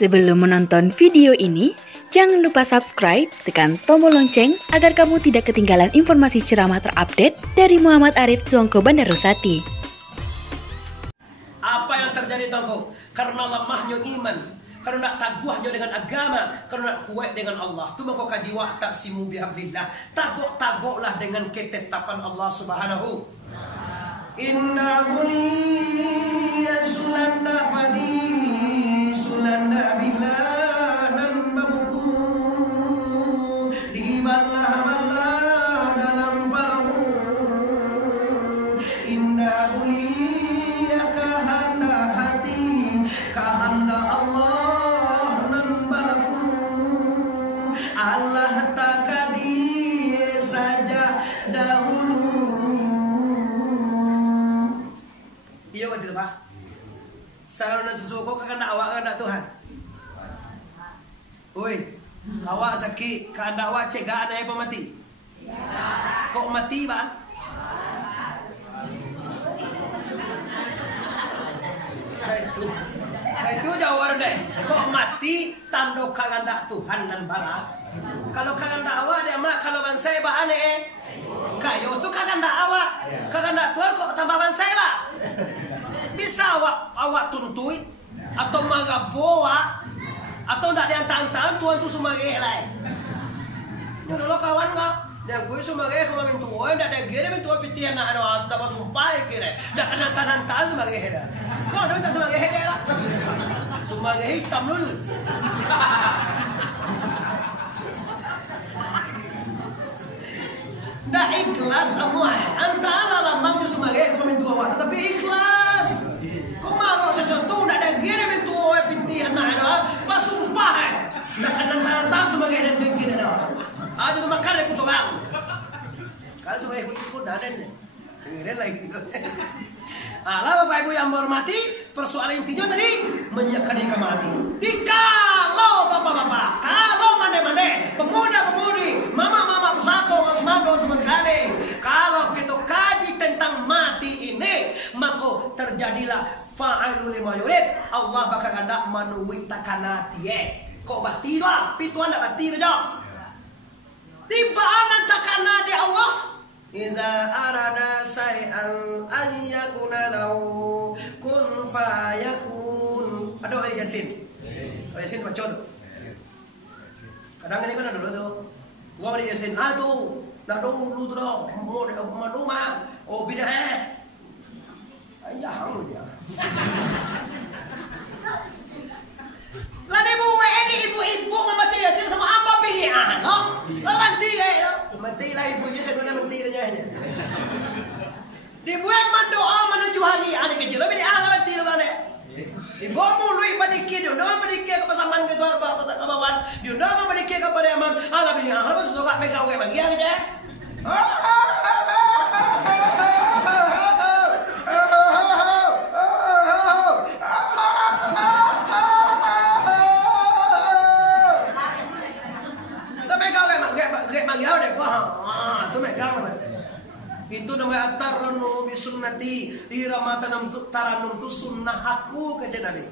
Sebelum menonton video ini, jangan lupa subscribe, tekan tombol lonceng agar kamu tidak ketinggalan informasi ceramah terupdate dari Muhammad Arif Suangko Bandarusati. Apa yang terjadi tongko? Karena lemahnya iman, karena taguhnya dengan agama, karena kuat dengan Allah. Tu maka kaji wa taksimu bihablillah. Tagok-tagoklah dengan ketetapan Allah Subhanahu. Inna muliya sulanda padi sulanda billah nan babuku di bala dalam balahu. Inna muliya kahanda hati kahanda Allah nan balaku. Allah takadi saja dahulu. Iya betul Pak. Saya nak tujuh kau kakak nak awak kakak nak Tuhan. Oi, awak sakit kakak awak cek gak ada apa mati? Kok mati Pak? Itu jawab deh. Kok mati tanda kakak nak Tuhan dan bala. Kalau kakak nak awak dia mak kalau bangsa bah aneh. Kayu tu kakak nak awak, kakak nak Tuhan kok tambah bangsa Pak? Bisa awak tuntui atau magaboa atau tidak diantang-antang Tuhan tu sumage lai. Dulu kawan nggak? Dia gue sumage kau minta Tuhan, tidak ada gere minta piti anak ada apa sumpah kira. Tidak kena tangan sumage dah. Kau ada minta sumage lah. Sumage hitam dulu. Tidak ikhlas semua. Antara lambang tu sumage kau minta awak, tetapi ikhlas. Kau mahu sesuatu tidak ada gere minta awak piti anak ada apa sumpah. Tidak kena tangan sumage dan kira dah. Aja tu makan aku seorang. Kalau semua ikut dah ada ni. Dengerin lagi. Lah Bapak Ibu yang berhormati, persoalan intinya tadi menyiapkan diri mati. Kalau bapak-bapak, kalau mande-mande, pemuda-pemudi, mama-mama pusako, semando semua sekali, kalau kita kaji tentang mati ini, maka terjadilah fa'alul lima yurid. Allah bakal hendak menuhi takanati. Kok bati tu? Pituan nak bati tu jauh. Tiba anak takana di Allah. Iza arada say'an an yakuna lahu kun fayakun. Ada ayat Yasin. Ayat Yasin baca tu. Kadang ini kan ada dulu tu. Gua beri Yasin tu. Dah dulu tu dah. Mau rumah. Oh bidah. Ayah hang dia. Lah ibu-ibu membaca Yasin sama apa pilihan? Lo mati kayak mati lah ibu Yasin udah mati aja. Dibuat mendoa menuju hari ada kecil lebih mati lo kan. Dibawa mulu ibadik dia, udah ibadik ke pasangan ke tuan kawan, dia udah ibadik ke kepada aman. Allah bilang, apa suka mereka orang bagi aja. Itu namanya at-taranum bi sunnati. Irama taranum itu sunnah aku kata Nabi.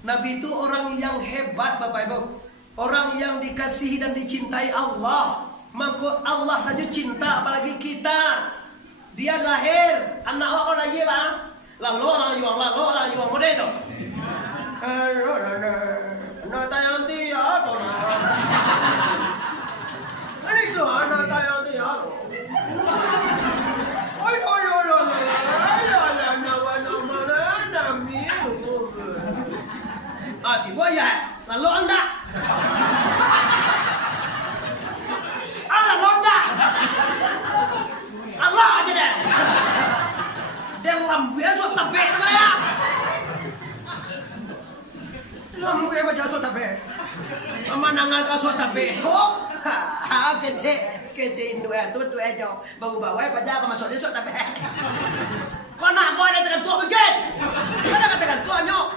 Nabi itu orang yang hebat Bapak Ibu. Orang yang dikasihi dan dicintai Allah. Maka Allah saja cinta apalagi kita. Dia lahir anak orang lagi bang. Lalu orang yuang model itu. Anak tayang dia tu. Ini tu anak tayang dia. Tiba ya, lalu anda, lalu anda, Allah aja deh. Dalam gue so tabek tu ya. Dalam gue baca so tabek. Pemandangan kau so tabek tu, kece Indo tu aja. Baru bawa baca apa masuk dia so tabek. Kau nak kau ada tekan tua begin? Kau nak katakan tua nyok.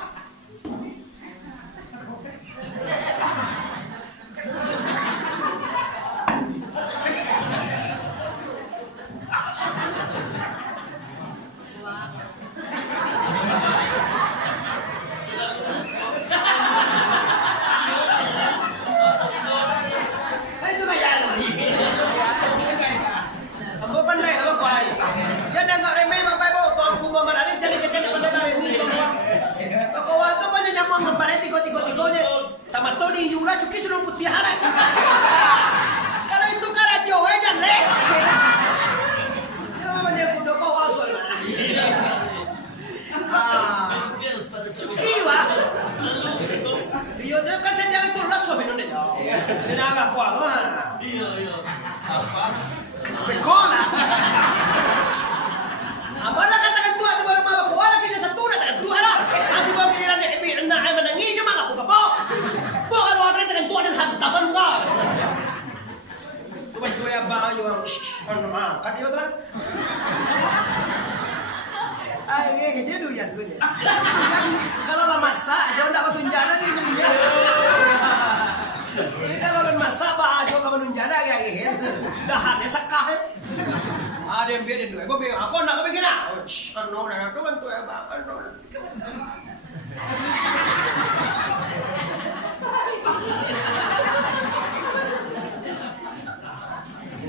cuki sudah putih halal. Kalau itu karajo aja leh. Namanya udah kau asal. Cuki wah. Iya dia kan saya itu las suami nune. Saya agak kuat kan. Iya. Apa? Bekola. Apa nak katakan tua tu baru mabak kuala kita satu nak katakan tua lah. Nanti bawa giliran dia ebi nak menangis je mak apa kau. Bukan orang katakan tua dan hantaman kau. Tu macam yang bayu yang kan dia tu. Ay, dia doyan gue. Kalau lah masak, jangan tak bertunjana ni dunia. Kalau lah masak, baju kamu tunjana kayak gitu. Dah ada sakah. Ada yang biarin dulu. Aku nak bikin apa? Ano na tu kan tu ya bang.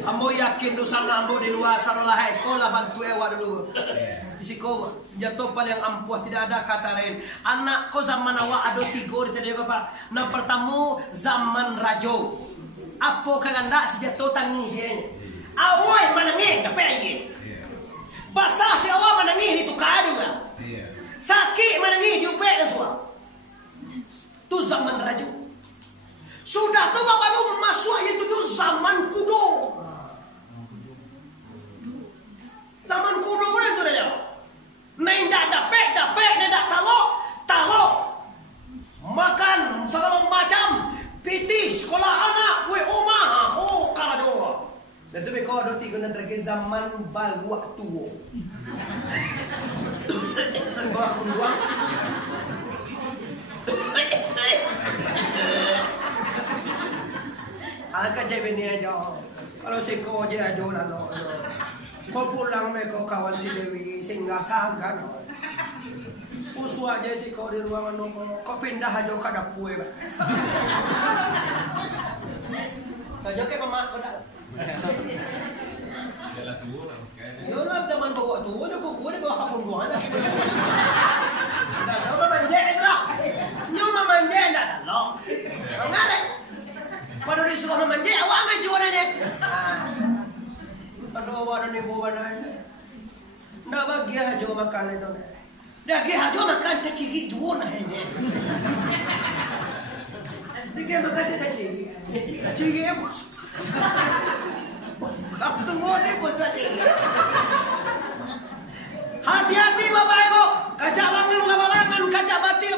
Ambo yakin dosa ambo di luar sana lahai. Kau lah bantu ewa dulu. Isi kau jatuh paling ampuh tidak ada kata lain. Anak kau zaman awak ada tiga di tadi apa? Nah pertama zaman rajo. Apa kaganda sejatuh tangi je. Awai manangin dapat lagi. Basah si awak manangin itu kadu kan. Sakit manangin diupek dah semua. Tu zaman rajo. Sudah tu bapak lu masuk itu tu zaman kudo. Zaman kudo pun itu dah. Nai dah dapat, dah talok. Makan segala macam. Piti, sekolah anak, kue rumah. Oh, karajo. Dan tu mereka ada tiga negeri zaman baru waktu. Bawa kunduang. Agak jadi ni aja. Kalau si kau je aja lalu. Kau pulang mereka kawan si Dewi sehingga sangkan. Usu aja si kau di ruangan nongkrong. Kau pindah aja ke dapur. Kerja ke mak kau dah. Yolah zaman bawa tu, dia kuku dia bawa kapung buah dah. Dah tahu manja itu lah. Nyuma manja dah talok. Mengalah. Pada disuruh manja, awak main jualannya. Aduh awak ni bawa nanya. Nak bagi aja makan itu. Dah bagi aja makan tercigit jual nanya. Dia makan tercigit. Tercigit apa? Waktu ni besar ni. Hati-hati bapak ibu. Kaca langan, kaca bati.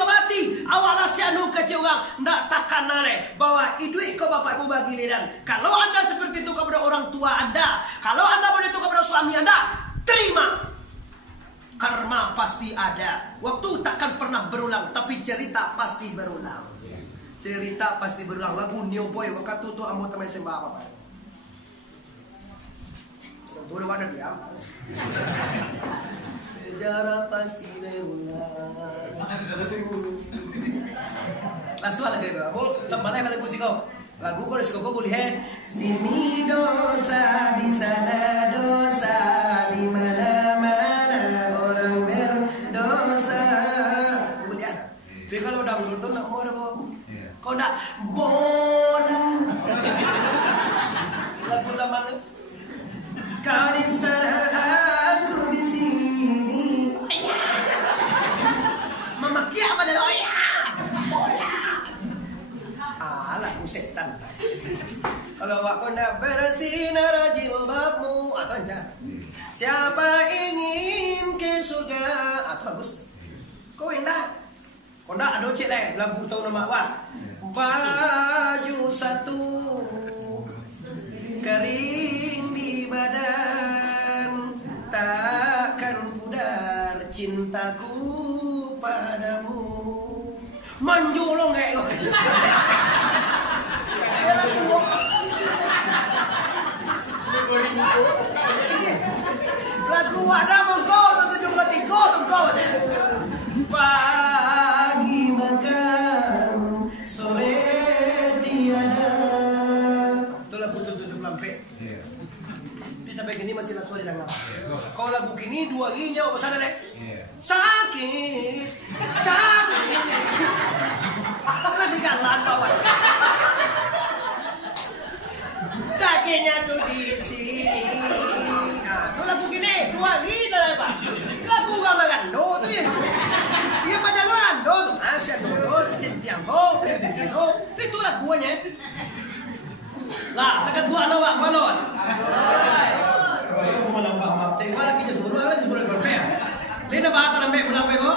Awaklah sianu kecil orang. Nak takkan nare. Bawa duit ke bapak ibu bagi liran. Kalau anda seperti itu kepada orang tua anda. Kalau anda begitu kepada suami anda. Terima. Karma pasti ada. Waktu takkan pernah berulang. Tapi cerita pasti berulang. Cerita pasti berulang. Lagu Nioboy. Waktu tu ambo teman sembah bapak. Tu ada mana dia? Sejarah pasti berulang. Langsung lagi bapak. Sama lain lagu sih kau. Lagu kau suka kau boleh. Sini dosa, di sana dosa, di mana-mana orang berdosa. Boleh ada. Tapi kalau dangdut tu nak mau ada kau. Kau nak bola. Lagu zaman tu. Kau di sana, aku di sini. Mama kia apa dah loya? Bola. Lagu setan. Kalau awak nak bersinar jilbabmu atau enggak? Siapa ingin ke surga? Atau bagus. Kau enggak? Kau nak ada cik lain lagu tahu nama awak? Baju satu kering di badan, takkan pudar cintaku padamu. Manjolong lagu ada mongko 73 tungkau aja. Pagi makan, sore tiada. Itu lagu 74. Bisa sampai gini masih langsung di dalam. Kalau lagu gini dua ginya apa sana deh? Sakit. Apa di jalan bawah? Sakitnya tuh di sini. Nah, tuh lagu gini, dua gitu lah Pak. Lagu sama Gando tuh ya. Dia pada Gando tuh, Asia Dodo, Sintiang tuh, itu lagunya. Lah, tekan tua nawa, malon. Masuk malam bah, saya malah kita sebelum berpea. Lina bahasa nambe pulang bego.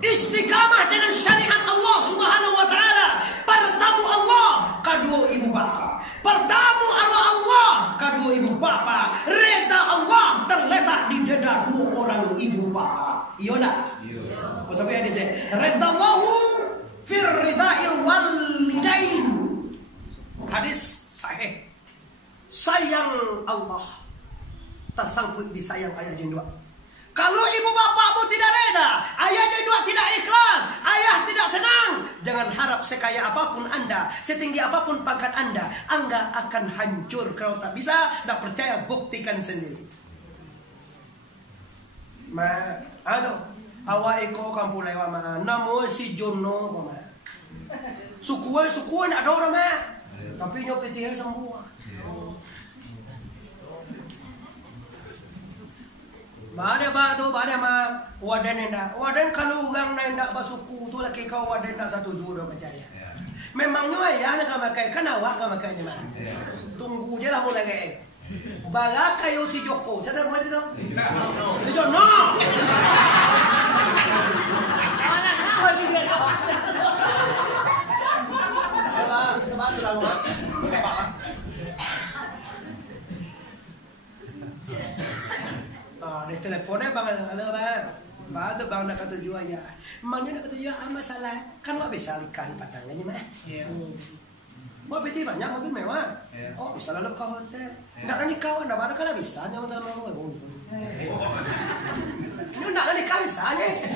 Istiqamah dengan syariat Allah Subhanahu wa taala. Pertamu Allah kedua ibu bapa. Pertamu Allah kedua ibu bapa. Reda Allah terletak di dada dua orang ibu bapa. Iya enggak? Iya. Masa gue ada saya. Reda Allahu fir rida'il walidain. Hadis sahih. Sayang Allah tersangkut di sayang ayah jendua. Kalau ibu bapakmu tidak reda, ayah jendua tidak ikhlas, ayah tidak senang, jangan harap sekaya apapun Anda, setinggi apapun pangkat Anda akan hancur. Kalau tak bisa, tak percaya, buktikan sendiri. Awak iko kampung lewat mana? Namo si Jono koma. Sukuan ada orang tapi nyopetnya semua. Bada wadan enda. Wadan kalau orang enda basuku tu laki kau wadan enda satu dua percaya. Memangnya ya nak makai kan awak kan makai mah. Tunggu je lah mulai gay. Baga kayo si Joko. Sadar mo dito? Dito no. Mana na dito. Ba sudah mo. Di teleponnya bang ada bang nak kata jual ya, mana nak kata jual masalah kan wak bisa likah di padangannya mah. Mau beti banyak mobil mewah, oh bisa lalu ke hotel, nak nikah anda mana kalau bisa jangan sama mau. Ini nak nikah bisa nih,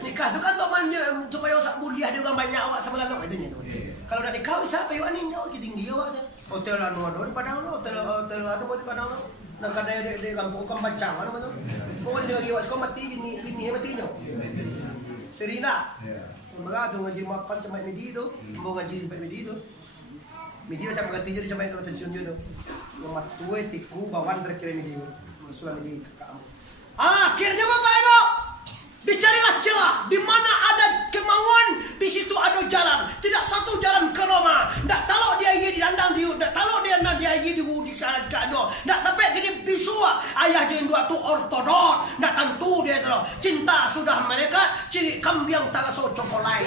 nikah tu kan temannya supaya usah kuliah dia orang banyak awak sama lalu itu tu. Kalau nak nikah bisa payuan ini jauh tinggi awak hotel anu di Padang hotel anu di Padang. Nak kada de kampung Kambacang ano betul. Pokok dia iwas ko mati bini mati nyo. Serina. Mga tu ngaji mapan sa may medido, mo ngaji sa medido. Medido sa mga tiyo sa may pensiun yo do. Matuwe tiku bawan kira medido. Masuk medido ka amo. Akhirnya Bapak Ibu, dicarilah celah di mana ada kemauan, di situ ada jalan. Tidak satu jalan ke Roma. Ndak tahu dia di dandang dia, ndak tahu dia di sana kajo. Ndak dapat jadi bisua. Ayah jendua tu ortodok. Ndak tentu dia tu. Cinta sudah melekat, ciri kambiang talaso cokolai.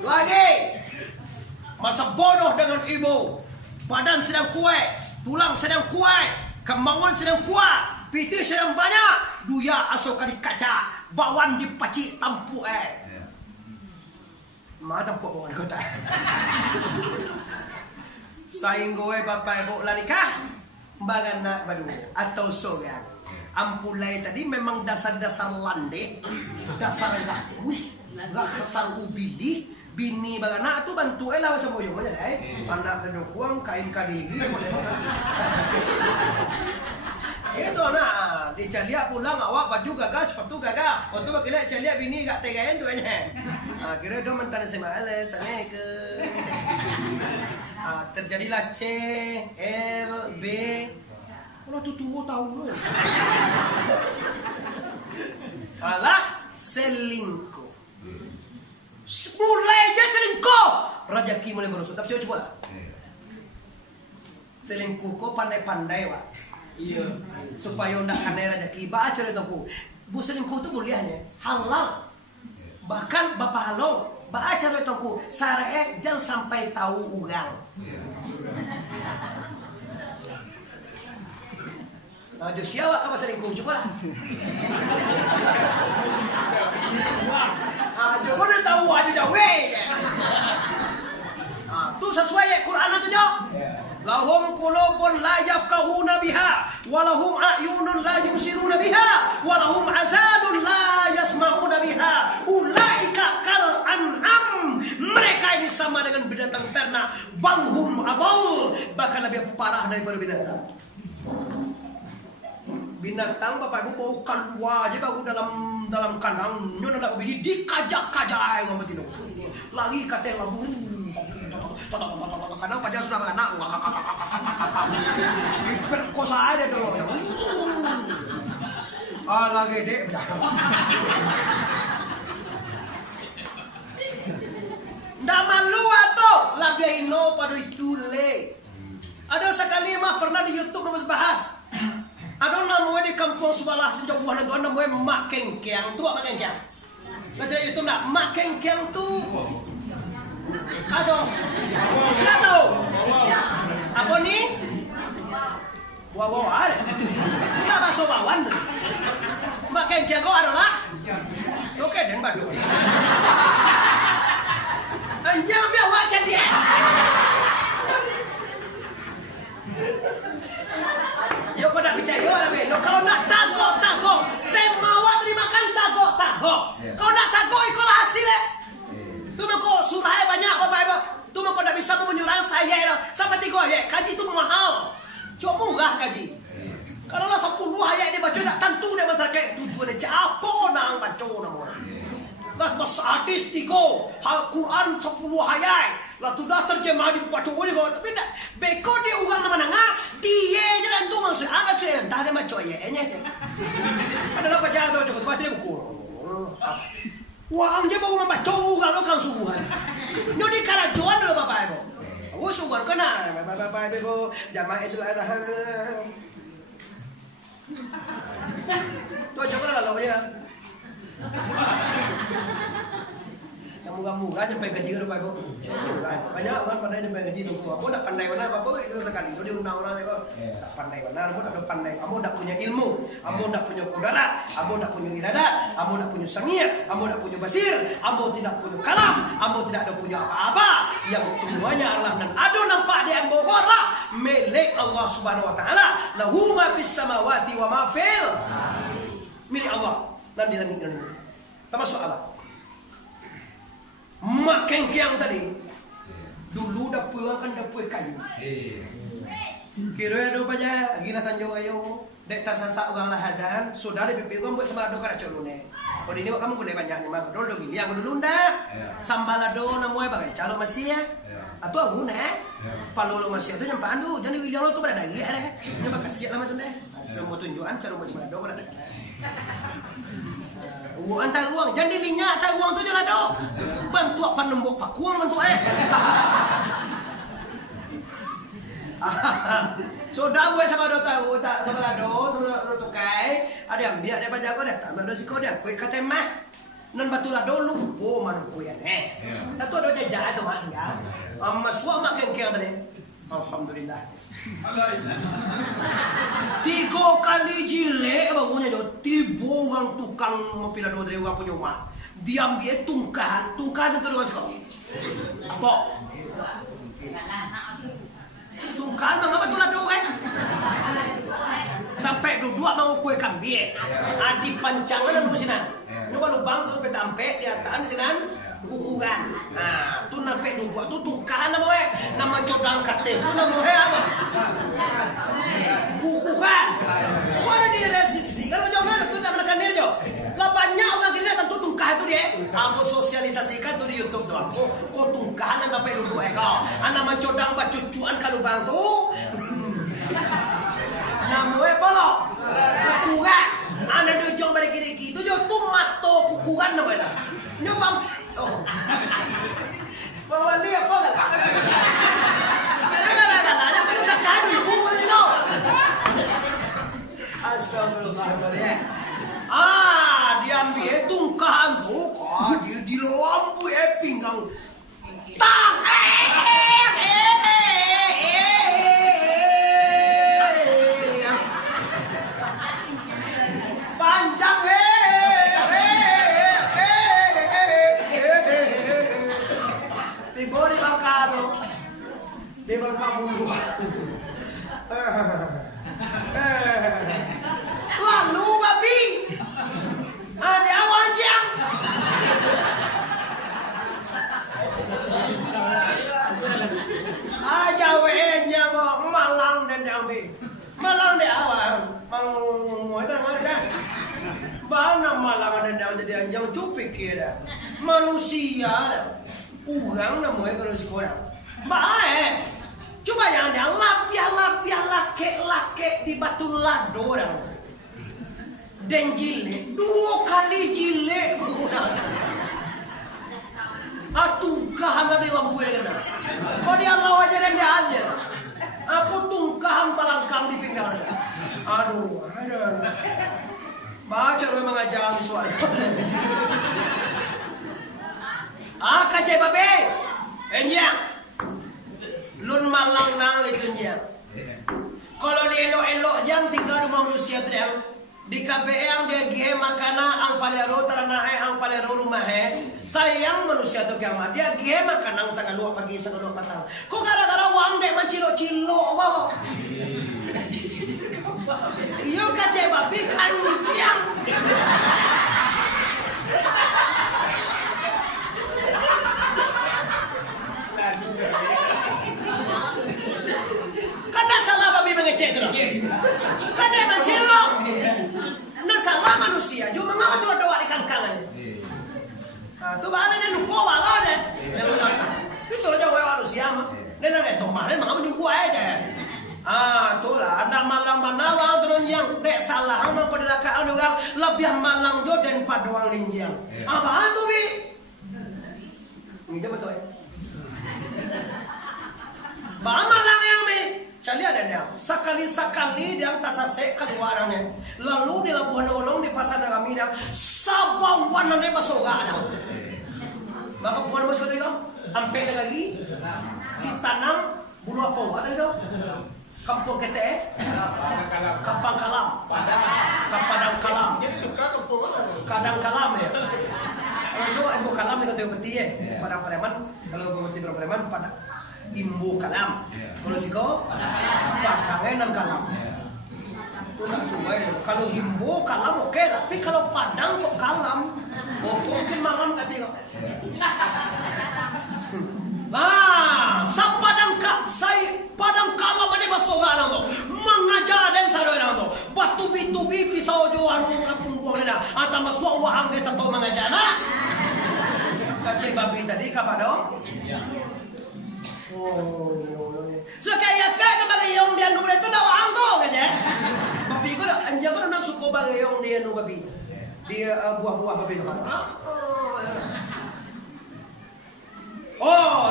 Lagi masa bodoh dengan ibu. Badan sedang kuat, tulang sedang kuat, kemauan sedang kuat, piti sedang banyak, duya asal kali kaca, bawan dipaci tampu Mana kok bawan kota? Saing gue bapak ibu lanikah, bagan nak badu atau sogan. Ampulai tadi memang dasar-dasar lande, dasar wih, dasar ubili. Bini bagana tu bantu lah sama boyong aja anak kedukuang kain kadigi itu nah di calia pulang awak baju gagal sepatu gagal waktu bakilnya calia bini gak tegain tuanya akhirnya dia mentara sama Alex sana ke terjadilah C L B kalau tu tunggu tahu alah selingkuh. Mulai aja selingkuh, rezeki mulai merosot. Tapi coba, selingkuh kok pandai-pandai wak. Iya. Supaya ndak kena rezeki. Baca ceritaku, bu selingkuh itu mulianya halal. Bahkan bapak halo, baca ceritaku, syariat jangan sampai tahu ugang. Nah, siapa kamu selingkuh coba? Coba dia tahu aja jauh. Tu sesuai Quran itu jo. Lahum qulubun la yafqahuna biha, wa lahum a'yunun la yubsiruna biha, wa lahum azanun la yasma'una biha. Ulaika kal an'am. Mereka ini sama dengan binatang ternak. Balhum adall, bahkan lebih parah daripada binatang. Binatang bapak ibu bau keluar aja baru dalam kandang nyonya nak bini dikajak-kajak ngomong begini lagi katanya kadang pacar sudah anak perkosa ada dulu lagi dek ndak malu atau lagi ino pada itu le ada sekali mah pernah di YouTube nama bahas ada namanya di kampung sebelah sejauh buah itu namanya mak kengkeng tu apa kengkeng baca YouTube nak mak kengkeng tu aduh siapa tahu apa ni wow ada nggak masuk bawan mak kengkeng kau ada lah oke dan badu anjang biar wajah dia yo kau nak percaya lah no kalau nak tagok temawa terimakan tagok kau nak tagok ikolah hasilnya tu kau surah banyak apa tu kau tak bisa menyurang saya dah sampai 3 ayat kaji tu mahal cuma murah kaji kalau lah 10 ayat dia baca nak tentu dia masyarakat tujuan dia apa nang baca nama lah mas hadis 3 Al-Quran 10 ayat lah tu dah terjemah di baca ni kau tapi nak beko dia orang nama nanga dia je dan tu maksud apa sih entah dia baca ayatnya je ada lah baca tu cukup baca buku wah dia baru membaca orang lo kan subuhan nyodi karajuan dulu bapak ibu aku subuhan kena bapak ibu jamaah itu ada tu coba lah lo ya Moga-moga nyampe gaji ke Bapak Ibu. Banyak orang pandai nyampe gaji tu. Aku nak pandai benar Bapak itu sekali. Itu dia undang-undang itu. Tak pandai benar, aku tak pandai. Kamu tak punya ilmu, kamu tak punya kudarat, kamu tak punya iradat, kamu tak punya sengit, kamu tak punya basir, kamu tidak punya kalam, kamu tidak ada punya apa-apa. Yang semuanya adalah dan ada nampak dia yang bohorlah milik Allah Subhanahu Wa Taala. Lahu ma fis samawati wa ma fil. Milik Allah dan di langit dan bumi. Termasuk apa? Mak kengkeng tadi dulu dah pulang kan dah puai kayu kira ada baca gila sanjau ayo dek tersasak orang lahazan sudah dipipil kan buat sembala doka racun lune kalau ini kamu guna banyaknya mah dulu gini yang dulu dah sambal ado namanya bagai calon masih ya atau aku nih palolo masih itu nyampan tu jadi video lo tu pada lagi ada nyampak kasihan lah macam ni semua tunjukan cara buat sembala doka racun antar uang jangan dilinya antar uang tu je lah dok bantu apa nembok pak kuang bantu sudah buat sama do tahu tak sama do tukai ada yang biar dia baca kau datang ada si kau dia kue kata mah nan batu lah dulu mana kue aneh tu ada jajah tu mah enggak masuk makan kau tadi alhamdulillah 3 kali jilek bangunnya jo tibo orang tukang mobil ada dari orang punya rumah diam dia tungkahan itu dengan sekolah apa tungkahan mengapa tu lah kan sampai duduk mau kue kambing adi pancangan dan musinan nyoba lubang tu petampe di atas di sana kukuran nah tu nampak duduk tu tungkahan nama codang kate tu namanya apa kukuran mana dia resisi kalau jauh mana tu nak menekan dia jo lah banyak orang kena tentu tungkah itu dia aku sosialisasikan tu di YouTube tu aku kau tungkahan sampai duduk kau anak mencodang bacucuan kalau bang tu namanya apa lo kukuran anak dia jauh balik kiri itu jo tu mato kukuran namanya nyobang oh bawa lihat apa enggak yang perlu sekali buku itu astagfirullahaladzim diambil tungkahan tu dia dilampu pinggang tang panjang tiba di bangka bulu lalu babi ada awan jam aja wehnya malang dan diambil malang di awal mau itu mana bang malang dan diambil jadi anjang cupik kira manusia Urang namanya kalau sekolah. Baik. Coba yang ada lapiah laki di batu lado orang. Dan jilek 2 kali jilek budak. Tungkahan ada lampu dia kena. Kau dia lawa aja dan dia aja. Aku tungkahan palangkang di pinggang dia. Aduh. Baca lu memang ajar soal. Kacai babe. Enjang. Lun malang nang itu nya. Kalau di elok-elok jang tinggal rumah manusia tu yang di KPE yang dia gie makanan ang palero tanah ang palero rumah sayang manusia tu kiamat dia gie makanan sangat luar pagi sangat luar petang. Kok gara-gara wang dek mencilo-cilo wow. Iyo kacai babi kan yang. Mengecek tu, kan dia mencelok. Nah salah manusia, cuma mengapa tu doa di kangkangannya. Tu bahan dia lupa walau deh. Itu aja manusia mah. Dia nak tomah, dia mengapa jumpa aja. Itulah ada malang manawang turun yang dek salah, mah pendelakaan orang lebih malang jo dan paduang linjang. Apa tu bi? Ini betul. Bahan malang yang bi. Cali ada dia, sekali dia tasase keluarannya. Lalu di Labuhan Olong di pasar kami dia sabawan nanti basoga ada. Maka bukan basoga itu, sampai lagi si tanam bulu apa ada itu? Kampung KTE, Kampang Kalam, Padang Kalam, Kadang Kalam ya. Kalau ibu Kalam itu teo beti ya, Padang Preman. Kalau beti Preman pada Imbu Kalam. Kalau siko Padangan Kalam. Itu nak sungai. Kalau Imbu Kalam oke, tapi kalau Padang kok Kalam, mungkin malam tadi kok. Sa Padang Kalam ini basoga nang to. Mengajar dan sadoy nang to. Batubi-tubi pisau joan mo kapung buang na. Ata maswa waang ke sato mengajar na. Kacil babi tadi kapado. So kaya na bagayong dia nu itu daw ang to kaje. Babi ko anja ko na suko bagayong dia nu babi. Dia buah-buah babi to.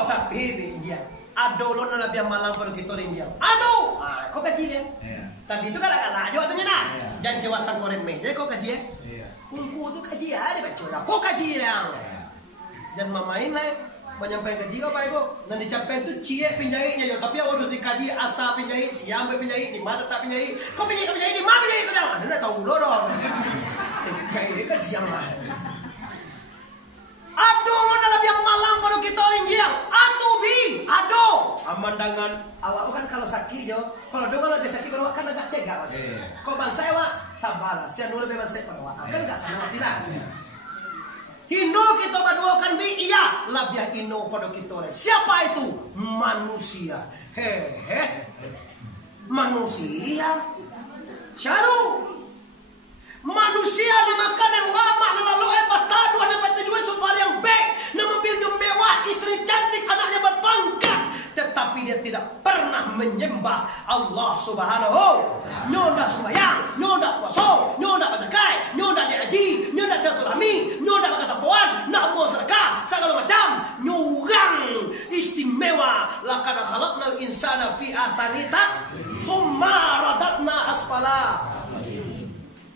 Tapi dia adolon na biang malang pada kita dia. Aduh, kok kecil ya? Tadi itu kan agak laju atau nyana? Jangan jawab sang korek meja, kok kecil? Kungku itu kecil ada baca. Kok kecil yang? Dan mamain lah, menyampaikan kecil apa ibu? Dan dicapai itu cie pinjainya ya, tapi harus dikaji asa pinjai, siam pinjai, di mana tak pinjai? Kok pinjai di mana pinjai itu dah? Anda tahu lorong. Kayak ini kecil lah. Aduh, mana lebih malang pada kita rinjang. Aduh bi, aduh. Amandangan awak kan kalau sakit jo, kalau dong ada sakit kalau kan agak cegah mas. Kalau bangsa awak sabarlah, saya dulu memang saya pada awak kan enggak sama tidak. Hino kita berdua kan bi, iya lebih hino pada kita. Siapa itu? Manusia. Manusia. Syaru. Manusia dimakan yang lama, lalu batadu, ada batujuan supaya yang baik, nama mobilnya mewah, istri cantik, anaknya berpangkat, tetapi dia tidak pernah menyembah Allah Subhanahu. Nyoda sembahyang, nyoda puasa, nyoda berzakat, nyoda dihaji, nyoda silaturahmi, nyoda makan sapuan, nak buat sedekah, segala macam, nyurang istimewa. Laqad khalaqnal insana fi ahsani taqwim, summa radadna asfala.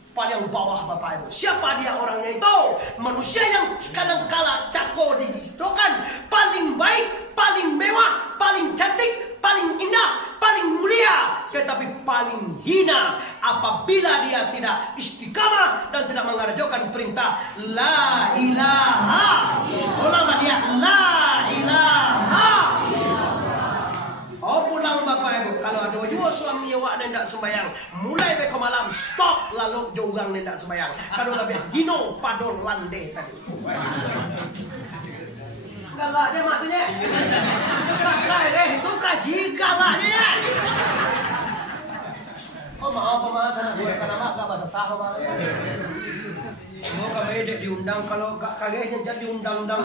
Paling bawah Bapak Ibu. Siapa dia orangnya itu? Manusia yang kadang-kala cako digitukan, paling baik, paling mewah, paling cantik, paling indah, paling mulia, tetapi paling hina apabila dia tidak istiqamah dan tidak mengerjakan perintah la ilaha. Ulama dia la ilaha. Pulang Bapak Ibu, kalau ada juga suami awak tidak sembahyang, mulai ke malam stop lalu jorang tidak sembahyang. Kalau lebih hino padol lande tadi. Galaknya matinya. Sakai itu kaji galaknya. Maaf sana gue karena mak gak bahasa sah mak. Mau kami diundang kalau kagaknya jadi diundang-undang.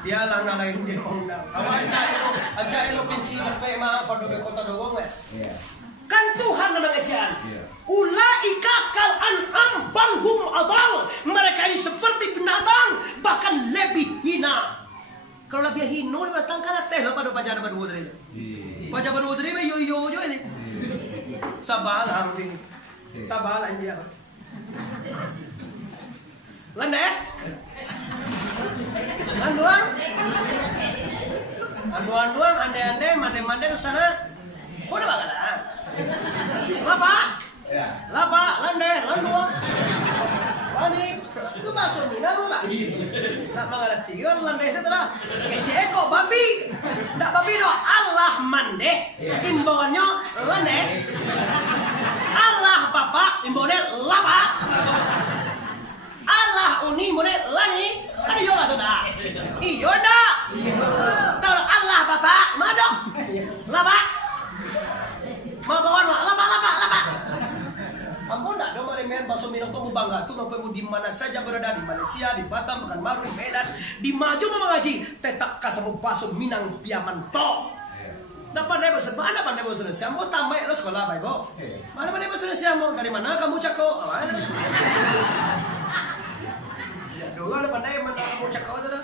Dia lang na lain dia mau na. Awan aja lo pensi sampai mah pada kota dogong ya. Kan Tuhan memang ejaan. Ulaika kal an'am bal hum adal. Mereka ini seperti binatang, bahkan lebih hina. Kalau lebih hina binatang kan teh lo pada pajar berdua dari itu. Pajar berdua dari yo ini. Sabalah ini. Sabalah dia. Lende? Anduan, ande-ande, mande-mande di sana. Kau udah bakalan? Lapa, lande, landuang. Wani, lu masuk ni, nak apa? Nak mengerti kan lande itu telah. Kece kok babi, nak babi doh. Allah mande, imbauannya lande. Allah bapak, imbauannya lapa. Allah uni mone lani kan iyo lah tu dah. Iyo dah. Tahu Allah bapak, mana? Lapa. Mau bawa lapa. Ampun dah, dong mereka bahasa minum tu bangga tu mampu di mana saja berada di Malaysia, di Batam, Pekan Baru, di Medan, di Maju mengaji, tetap kasih bahasa Minang piaman to. Dapat dia bahasa mana pandai bahasa Indonesia? Mau tamat lo sekolah baik bo. Mana pandai bahasa Indonesia mau? Dari mana kamu cakap? Dulu ada pandai mana kamu cakap tu dah.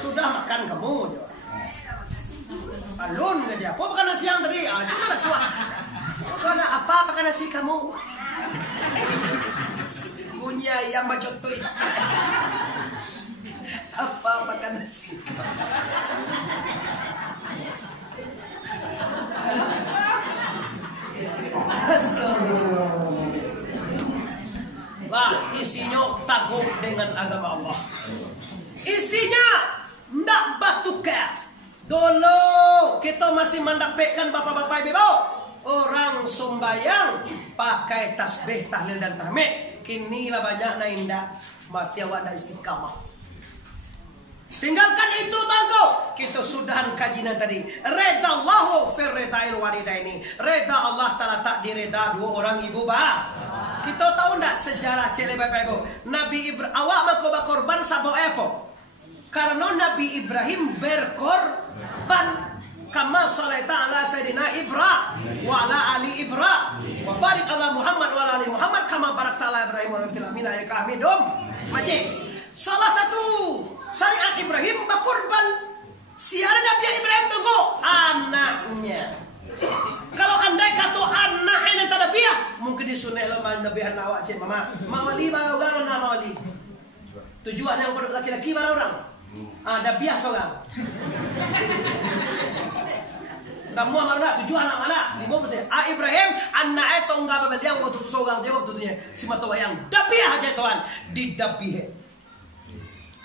Sudah makan kamu je. Alun kerja. Apa makan nasi yang tadi? Itu lah suah. Bukan apa makan nasi kamu? Bunyi ayam bacot tu. Apa makan nasi kamu? Lah isinya takut dengan agama Allah. Isinya ndak batukan. Dulu kita masih mendapatkan bapak-bapak ibu orang sembahyang pakai tasbih, tahlil dan tahmid. Kini lah banyak na indah mati awak istiqamah. Tinggalkan itu tangko. Kita sudah kajian tadi. Reda Allahu fi redail walidaini. Reda Allah Ta'ala tak direda dua orang ibu ba. Kita tahu ndak sejarah cile bapak ibu. Nabi Ibrahim awak makoba korban sabo apa? Karena Nabi Ibrahim berkorban. Kama salaita ala Sayyidina Ibrahim wa ala ali Ibrahim wa barik ala Muhammad wa ala ali Muhammad kama barakta ala Ibrahim wa ala ali innaka Hamidum Majid. Salah satu syariat Ibrahim berkorban. Siapa Nabi Ibrahim tunggu anaknya. Kalau andai kata anak ini tak ada biar, mungkin disunai lemah Nabi anak awak cik mama. Mawali barang orang mana mawali. Tujuan yang laki-laki barang orang. Ada biar seorang. Kamu mana tujuan anak mana? Lima persen. Ibrahim anak itu enggak berbeli yang waktu seorang dia waktu dia si mata wayang. Dapiah aja Tuhan di dapiah.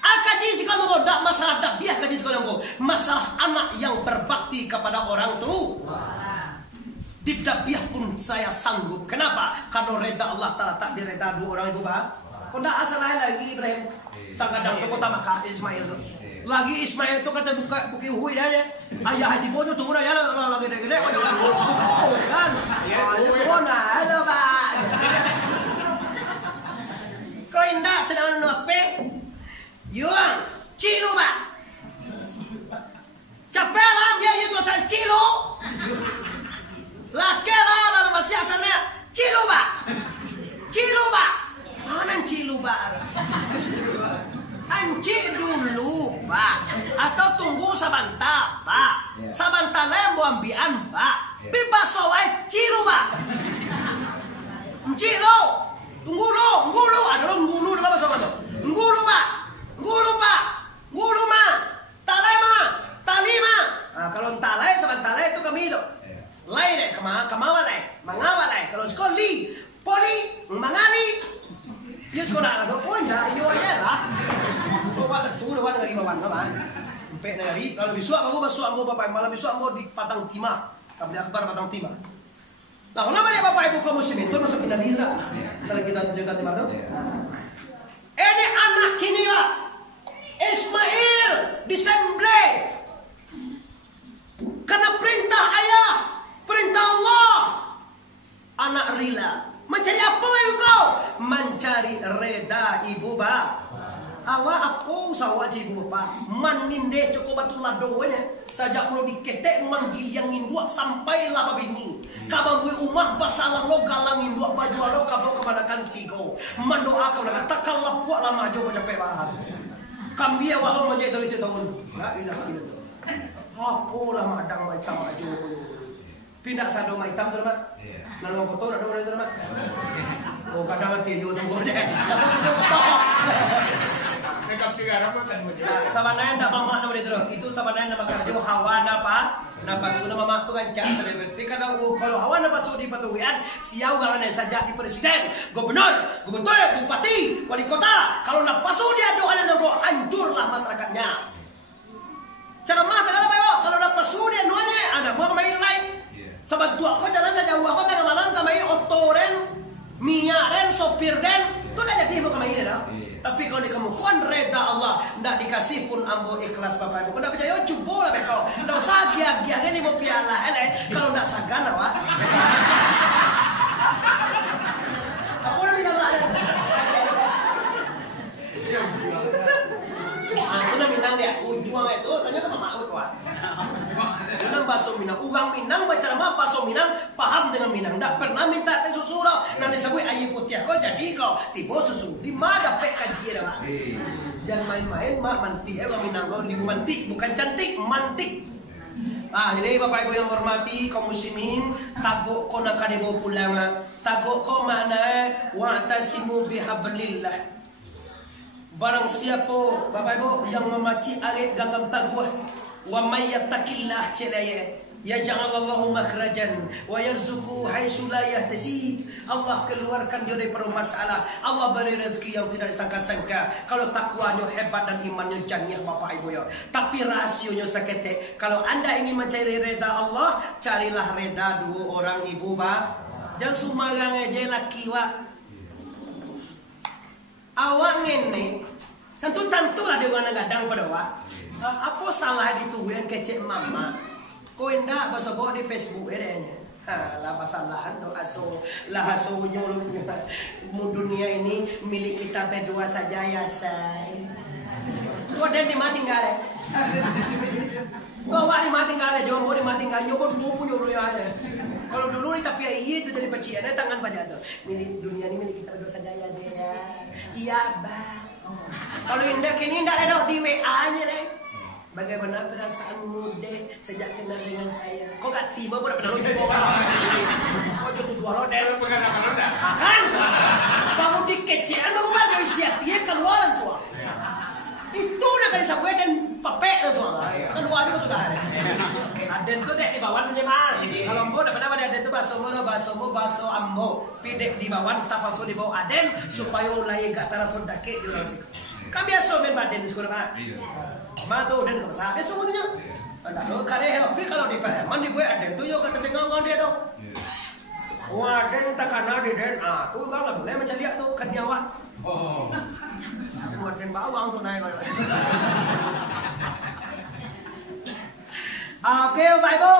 Kaji sekolah kau tak masalah dapiah kaji sekolah kau masalah anak yang berbakti kepada orang tu. Di dapiah pun saya sanggup. Kenapa? Karena reda Allah Ta'ala tak direda dua orang itu bah. Kau tak asal lagi Ibrahim. Sangadang tu kota Makkah Ismail tu. Lagi Ismail tu kata buki hui dia. Ayah haji bojo tu udah ya lagi gede kau jangan kan. Oh nah ada bah. Kau indah sedang apa? Yuang, cilu ba? Capek lah dia itu san cilu. Laki lah lalu masih asalnya cilu ba? Cilu ba? Mana cilu ba? Anci dulu ba? Atau tunggu sabanta ba? Sabanta lembo ambian ba? Bebas soai cilu ba? Cilu, tunggu lu, ada lu ngulu dalam bahasa apa tu? Ngulu ba? Guru ma, talima. Kalau talai sama talai itu kami itu. Lai deh, kamawalai, mangawalai. Kalau sekali, poli, mangali. Ya sekolah lah, pun dah iyo aja lah. Kau ada tuh, ada lagi bawan kawan. Sampai negeri, kalau besok aku masuk ambo bapak, malam besok ambo di Padang Timah. Kabel akbar Padang Timah. Nah, kenapa dia bapak ibu kamu muslim itu masuk kita lihat. Kalau kita tunjukkan di mana? Ini anak kini lah. Ismail disembelih karena perintah ayah, perintah Allah. Anak rela. Mencari apa engkau? Mencari reda ibu ba. Awak apa sawah ibu ba? maninde cukup batu ladonya sajak perlu diketek manggil yang ngindua sampai laba bini kabambui umah basalang lo galang ngindua baju lo kabau kemanakan tigo mandoa kau nak takal lapua lama jo capek bahan kambia walau menjadi dari tahun la ilaha illallah apolah madang maitam maju pindah sado maitam tu mak nang kotor ada orang tu mak oh kadang tiyo tunggu deh sabanaya ndak mama na dito. Itu sabanaya na magkarjo hawa na pa paso na mama to kan cha sa debet. Kada kalau hawa na paso di patuwian siyaw gangan saja di presiden, gubernur, bupati, wali kota. Kalau na paso dia doa na bro hancurlah masyarakatnya. Cara mata kalau na paso dia nuanya ada mau kemain lain. Sabat tua ko jalan saja ko tengah malam kamai otoren, miaren, sopir den, tu dah jadi mau kemain dah. Tapi kalau di kamu kon reda Allah, ndak dikasih pun ambo ikhlas bapak ibu. Kau ndak percaya coba lah bekau. Tahu sagia ini mau piala kalau ndak sagana wa. Apa nak bilang lah? Aku nak minang dia. Ujung itu tanya ke mama aku kuat. Minang baso minang, ugang minang baca nama baso minang, paham dengan minang. Ndak pernah minta teh susu dah. Nanti sabui ayi putih kau jadi kau tiba susu. Di mana pek kaji dah? Jangan main-main mak mantik minang kau libu mantik bukan cantik mantik. Jadi bapak ibu yang hormati kaum muslimin, tagok kau nak kadebo pulang, tagok kau mana wa'tasimu bihablillah. Barang siapa bapak ibu yang memaci arek gagam taguah wa may yattaqillah celaya yaj'alallahu makhrajan wa yarzuqhu haitsu la yahtasib. Allah keluarkan dia dari permasalah. Allah beri rezeki yang tidak disangka-sangka. Kalau takwanya hebat dan imannya jannah bapak ibu ya. Tapi rasionya sakete. Kalau anda ingin mencari reda Allah, carilah reda dua orang ibu ba. Jangan sumarang aja laki wa. Awak ngene tentu-tentulah dia orang gadang pada awak. Apa salah dituin kecek mama? Kau enggak bahasa bawa di Facebook erenya. Lah pasalahan tu aso nyolong dunia ini milik kita berdua saja ya say. Kau dan di mati tinggal. Kau awak di mati tinggal, jombo di mati tinggal, nyoba bubu nyuruh ya. Kalau dulu ni tapi iya itu dari peciannya tangan pada tu. Milik dunia ini milik kita berdua saja ya dia. Iya bang. Kalau indah kini indah ada di WA nya deh. Bagaimana perasaanmu deh sejak kenal dengan saya? Kok gak tiba pada pernah lucu bawa? Kok jatuh dua rodel? Akan? Bangun di kecilan lu kan dari siap dia keluaran tua. Itu udah dari sabu dan papek lah soalnya. Keluar juga sudah ada. Aden tuh deh di bawah menyebar. Kalau ambo udah pernah ada aden tuh baso ambo. Pidek di bawah tak baso di bawah aden supaya ulai gak terasa dake di orang siku. Kan biasa main baden di sekolah kan? Matu dan kebesar dia semuanya. Lalu kare tapi kalau di paman di buat aden tuh yo kata cengang dia tuh. Wah aden tak kena di den tuh kan lah boleh macam dia tuh kan nyawa. Oh. Buat den bawang so naik kalau. Oke, Bapak Ibu,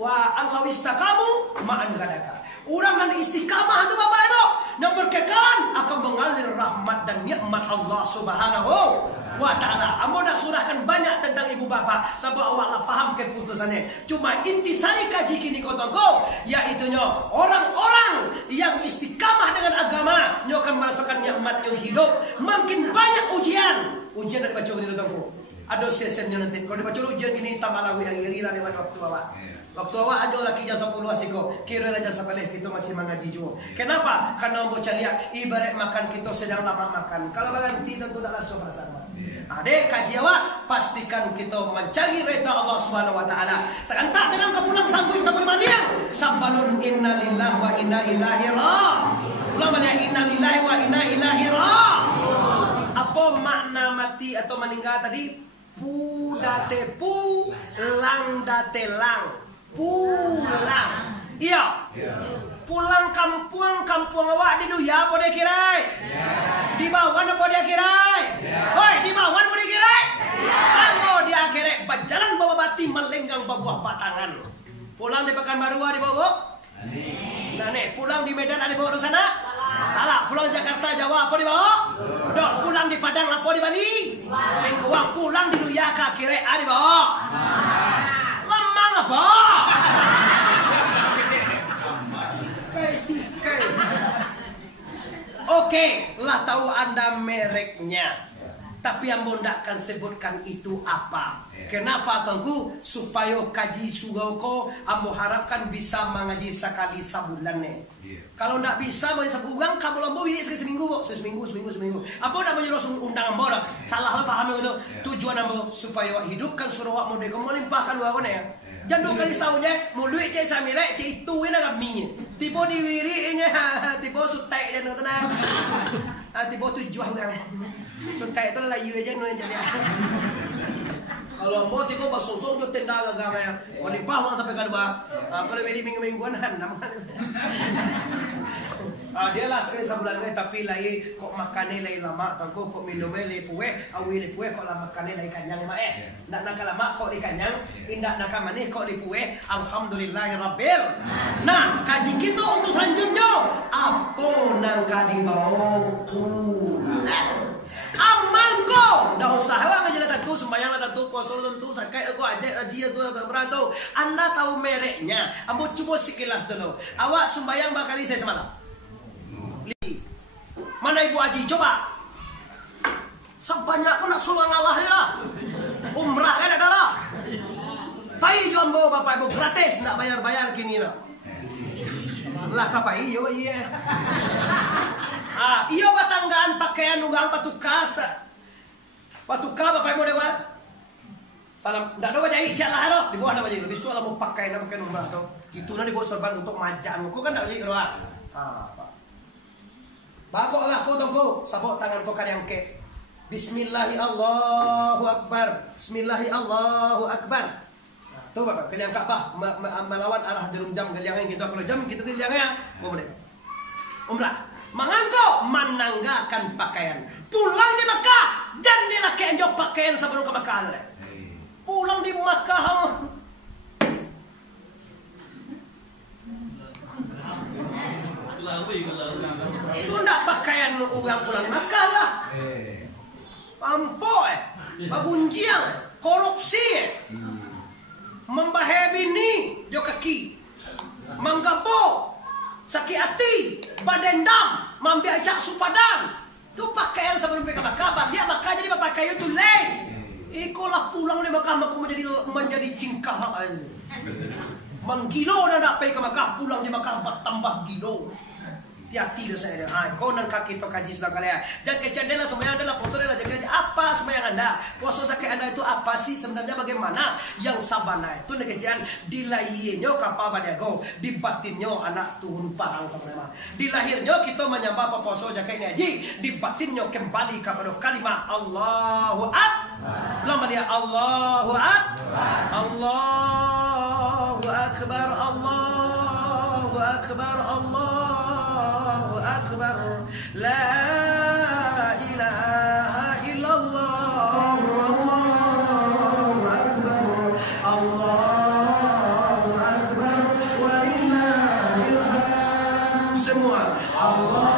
wa Allah istaqamu ma'an gadaka. Orang yang istiqamah itu Bapak Ibu, yang berkekalan akan mengalir rahmat dan nikmat Allah Subhanahu wa ta'ala. Amo nak surahkan banyak tentang ibu bapak sebab awak paham keputusannya. Cuma intisari kaji kini kotongko, yaitu orang-orang yang istiqamah dengan agama, nyo akan merasakan nikmat yang hidup. Makin banyak ujian dari baca ini kotongko. Ada sesennya nanti. Kalau dibaca ujian gini tambah lagu yang gila lewat waktu awak. Waktu awak ada lagi jam 10 asiko. Kira aja sampai kita masih mengaji juga. Kenapa? Karena mau lihat ibarat makan kita sedang lama makan. Kalau makan tidak tidak langsung bersama. Adek kaji awak pastikan kita mencari reda Allah Subhanahu wa taala. Sekantak dengan kepulang sanggup kita bermaliang. Sabalun inna lillahi wa inna ilaihi raji'un. Ulamanya inna lillahi wa inna ilaihi raji'un. Apa makna mati atau meninggal tadi? Pudate pulang datelang. Pulang. Iya. Pulang kampung awak di duya apa dia kirai? Di bawah apa dia kirai? Hoi, di bawah apa dia kirai? Kalau dia kirai berjalan bawa bati melenggang buah batangan. Pulang di Pekanbaru di bawah. Nah nih, pulang di Medan ada bawa sana. Salah, pulang Jakarta Jawa apa di bawah? Dok, pulang di Padang apa di Bali? Bengkuang, pulang di Luyaka kira di bawah. Lemang apa? Oke, lah tahu Anda mereknya. Tapi yang tidak akan sebutkan itu apa. Kenapa tangku? Supaya kaji sugauko ambo harapkan bisa mengaji sekali sebulan nih. Kalau tidak bisa mengaji sebulan, kamu lambo ini seminggu, seminggu. Apa namanya rasul undang ambo dah? Salah lah paham itu. Tujuan ambo supaya hidupkan surawak mode kamu melimpahkan luar ya. Jangan kali tahunnya mulut cek samire cek itu ini agak minyak. Tipe diwiri ini, tipe sutai dan nonton. Tipe tujuan yang sutai itu layu aja nonton jadi. Kalau mau tipe basosong tu tenda agak ya. Melimpah orang sampai kedua. Kalau beri minggu-mingguan nama. Dia lah sekali sebulan ni tapi lagi kok makannya lagi lama tangko kok minumnya lagi puwe awi lagi puwe kok lah makannya lagi kanyang nak nak lama kok lagi kanyang indak nak manis kok lagi puwe alhamdulillahirabbil. Nah kaji kita untuk selanjutnya apa nang kadi bau aman ko dah usah awak ngaji tentu sembahyang tentu puasa tentu sakai aku aji tu beratu anda tahu mereknya ambo cuba sekilas dulu awak sembahyang bakali saya semalam. Mana ibu Haji coba sebanyak pun nak sulang Allah ya umrah kan adalah pai jombo bapak ibu gratis nak bayar kini lah lah kapai yo iya iyo batanggaan pakaian ugang patuka bapak ibu dewa salam ndak ada wajah ijak lah lo di bawah ada wajah lebih soal mau pakai umrah tu itu nanti bawa sorban untuk majang kau kan ndak wajah doa Bakok lah kau tunggu, sabuk tangan kau kan yang ke. Bismillahirrahmanirrahim. Bismillahirrahmanirrahim. Tuh bapak, kalian Ka'bah melawan arah jarum jam kalian gitu. Kalau jam gitu kalian ya, boleh. Umrah, mangangko menanggakan pakaian. Pulang di Makkah, janganlah kenjok pakaian sebelum ke Makkah. Pulang di Makkah. Itu ndak pakaian orang pulang di Makkah lah. Pampok bagunjiang, korupsi membahaya bini jo kaki. Manggapo, sakit hati, badendam, mambi ajak supadang. Itu pakaian sebelum pergi ke Makkah. Dia Makkah jadi pakaian itu lain. Ikolah pulang di Makkah aku menjadi cingkah aja. Menggilo dah nak pergi ke Makkah, pulang di Makkah tambah gilo. Hati-hati dah saya dah. Kau nan kaki to kaji sudah kalian. Jangan kecendela sembahyang adalah puasa adalah jangan apa sembahyang anda. Puasa sakit anda itu apa sih sebenarnya bagaimana? Yang sabana itu nekejan dilahirnya kapal badago, di batinnya anak turun parang sebenarnya. Di lahirnya kita menyembah apa puasa jaga ini haji, di batinnya kembali kepada kalimat Allahu Akbar. Lama dia Allahu Akbar. Allahu Akbar. Allahu Akbar. Allahu Akbar. La ilaha illallah. Allahu Akbar. Allahu Akbar. Walillahil hamd. Semua Allah.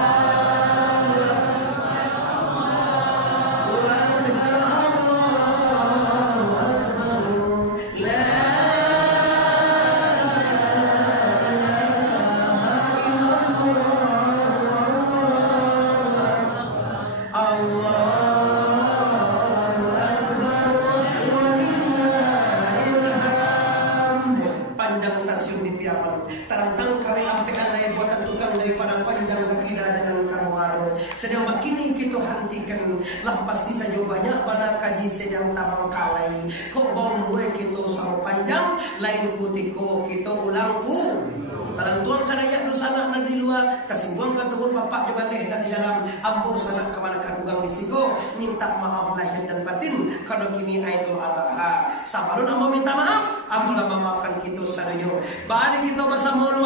Sedang makini kita hentikan lah pasti saja banyak pada kaji sedang tabang kalai kok bong gue kita sama panjang lain kutiko kita ulang pu Talang tuang kadaya do sana nan di luar kasih buang kan tuhun bapak di bandeh dan di dalam ambo sana kemana kadugang risiko minta maaf lahir dan batin kalau kini Aidul Adha sabarun ambo minta maaf ambo lah memaafkan kita sadanyo bari kita bersama